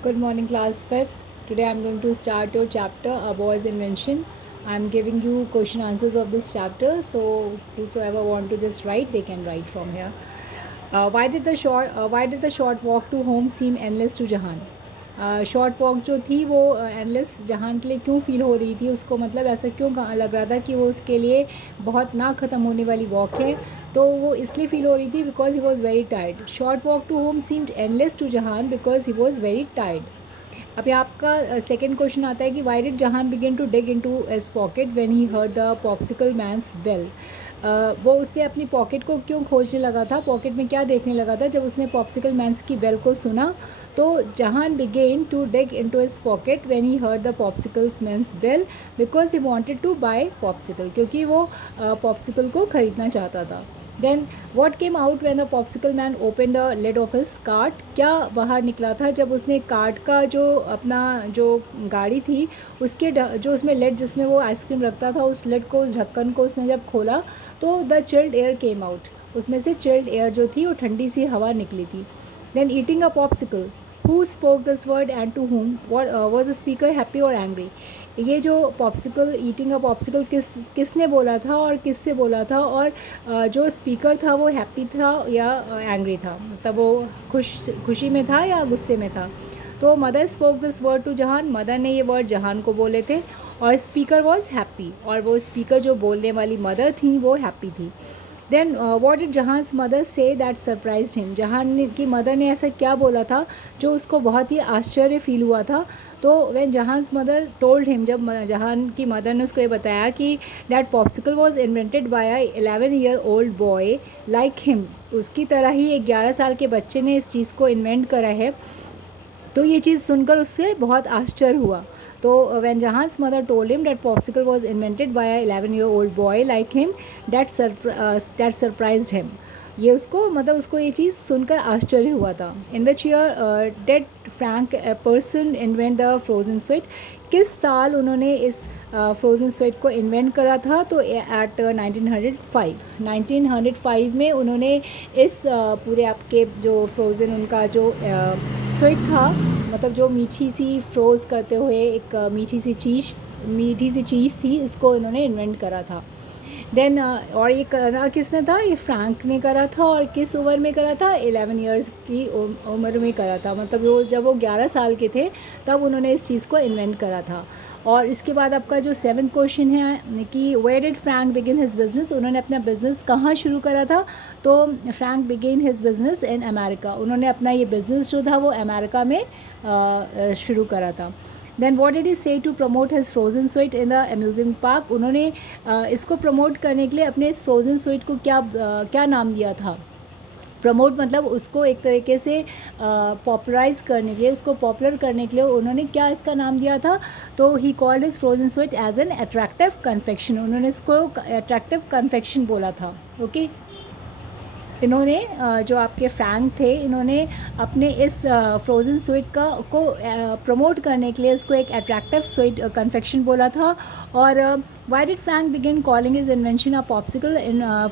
Good morning, class 5th. Today I am going to start your chapter A Boy's Invention. I am giving you question answers of this chapter, so whosoever want to just write, they can write from here. Why did the short walk to home seem endless to Jahan? Short walk जो थी वो endless जहान के लिए क्यों feel हो रही थी उसको, मतलब ऐसा क्यों लग रहा था कि वो उसके लिए बहुत ना ख़त्म होने वाली वॉक है, तो वो इसलिए फील हो रही थी because he was very tired. Short walk to home seemed endless to Jahan because he was very tired. अभी आपका सेकंड क्वेश्चन आता है कि why did Jahan begin to dig into his pocket when he heard the popsicle man's bell. वो उसने अपनी pocket को क्यों खोजने लगा था, पॉकेट में क्या देखने लगा था जब उसने पॉप्सिकल मैन्स की बेल को सुना. तो Jahan began to dig into his pocket when he heard the popsicles man's bell because he wanted to buy popsicle, क्योंकि वो पॉप्सिकल को ख़रीदना चाहता था. Then what came out when the popsicle man open the lid of his cart. क्या बाहर निकला था जब उसने कार्ट का जो अपना जो गाड़ी थी उसके जो उसमें लिड जिसमें वो आइसक्रीम रखता था उस लिड को, उस ढक्कन को उसने जब खोला तो the chilled air came out. उसमें से चिल्ड एयर जो थी वो ठंडी सी हवा निकली थी. Then eating a popsicle. Who spoke this word and to whom? Was the speaker happy और एंग्री. ये जो पॉप्सिकल, ईटिंग अ पॉप्सिकल किसने बोला था और किससे बोला था, और जो स्पीकर था वो हैप्पी था या एंग्री था, मतलब वो खुशी में था या गुस्से में था. तो mother spoke this word to Jahan. Mother ने ये वर्ड जहान को बोले थे और स्पीकर वॉज हैप्पी, और वो स्पीकर जो बोलने वाली मदर थी वो हैप्पी थी. Then what did Jahan's mother say that surprise him. Jahan की मदर ने ऐसा क्या बोला था जो उसको बहुत ही आश्चर्य फील हुआ था. तो when Jahan's mother told him, जब जहान की मदर ने उसको ये बताया कि that popsicle was invented by a 11-year-old boy like him, उसकी तरह ही एक 11 साल के बच्चे ने इस चीज़ को इन्वेंट करा है, तो ये चीज़ सुनकर उससे बहुत आश्चर्य हुआ. तो when Jahan's mother told him that popsicle was invented by a 11-year-old boy like him, that surprised him. ये उसको, मतलब उसको ये चीज़ सुनकर आश्चर्य हुआ था. In which year did Frank Epperson invent the frozen sweet. किस साल उन्होंने इस फ्रोज़न स्वीट को इन्वेंट करा था, तो एट 1905 में उन्होंने इस पूरे आपके जो फ्रोज़न उनका जो स्वीट था, मतलब जो मीठी सी फ्रोज़ करते हुए एक मीठी सी चीज़ थी, इसको इन्होंने इन्वेंट करा था. देन और ये करा किसने था, ये फ्रैंक ने करा था, और किस उम्र में करा था, 11 इयर्स की उम्र में करा था, मतलब वो जब वो 11 साल के थे तब उन्होंने इस चीज़ को इन्वेंट करा था. और इसके बाद आपका जो 7th क्वेश्चन है कि where did Frank begin his business. उन्होंने अपना बिज़नेस कहाँ शुरू करा था, तो Frank begin his business in America. उन्होंने अपना ये बिज़नेस जो था वो अमेरिका में शुरू करा था. Then what did he say to promote his frozen sweet in the amusement park. उन्होंने इसको प्रमोट करने के लिए अपने इस फ्रोज़न स्वीट को क्या नाम दिया था. प्रमोट मतलब उसको एक तरीके से पॉपुलराइज़ करने के लिए, उसको पॉपुलर करने के लिए उन्होंने क्या इसका नाम दिया था, तो he called his frozen sweet as an attractive confection. उन्होंने इसको अट्रैक्टिव कन्फेक्शन बोला था. ओके. इन्होंने जो आपके फ्रैंक थे, इन्होंने अपने इस फ्रोज़न स्वीट को प्रमोट करने के लिए इसको एक अट्रैक्टिव स्वीट कन्फेक्शन बोला था. और why did Frank begin calling is invention a popsicle.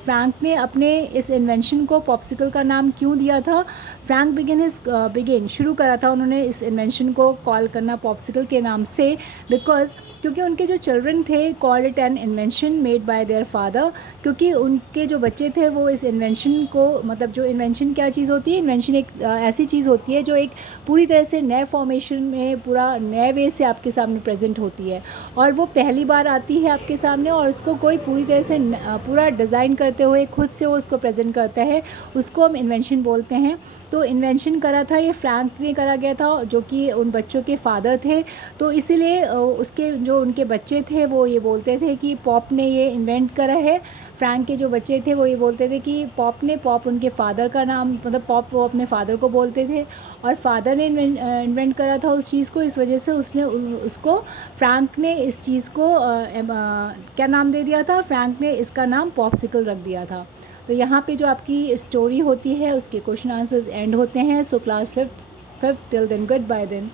Frank ने अपने इस इन्वेंशन को पॉप्सिकल का नाम क्यों दिया था. फ्रैंक बिगिन शुरू करा था उन्होंने इस इन्वेंशन को कॉल करना पॉप्सिकल के नाम से, बिकॉज क्योंकि उनके जो चिल्ड्रन थे called it an invention made by their father. क्योंकि उनके जो बच्चे थे वो इस इन्वेंशन को, मतलब जो इन्वेंशन क्या चीज़ होती है, इन्वेंशन एक ऐसी चीज़ होती है जो एक पूरी तरह से नए फॉर्मेशन में, पूरा नए वे से आपके सामने प्रेजेंट होती है, और वो पहली बार आती है आपके सामने, और उसको कोई पूरी तरह से पूरा डिज़ाइन करते हुए खुद से वो उसको प्रेजेंट करता है, उसको हम इन्वेंशन बोलते हैं. तो इन्वेंशन करा था ये फ्रैंक ने करा गया था, जो कि उन बच्चों के फादर थे. तो इसीलिए उसके जो उनके बच्चे थे वो ये बोलते थे कि पॉप ने ये इन्वेंट करा है. फ्रैंक के जो बच्चे थे वो ये बोलते थे कि पॉप उनके फादर का नाम, मतलब पॉप वो अपने फादर को बोलते थे, और फादर ने इन्वेंट करा था उस चीज़ को, इस वजह से उसने उसको फ्रैंक ने इस चीज़ को क्या नाम दे दिया था, फ्रैंक ने इसका नाम पॉप्सिकल रख दिया था. तो यहाँ पे जो आपकी स्टोरी होती है उसके क्वेश्चन आंसर्स एंड होते हैं. So class 5th till then, goodbye then.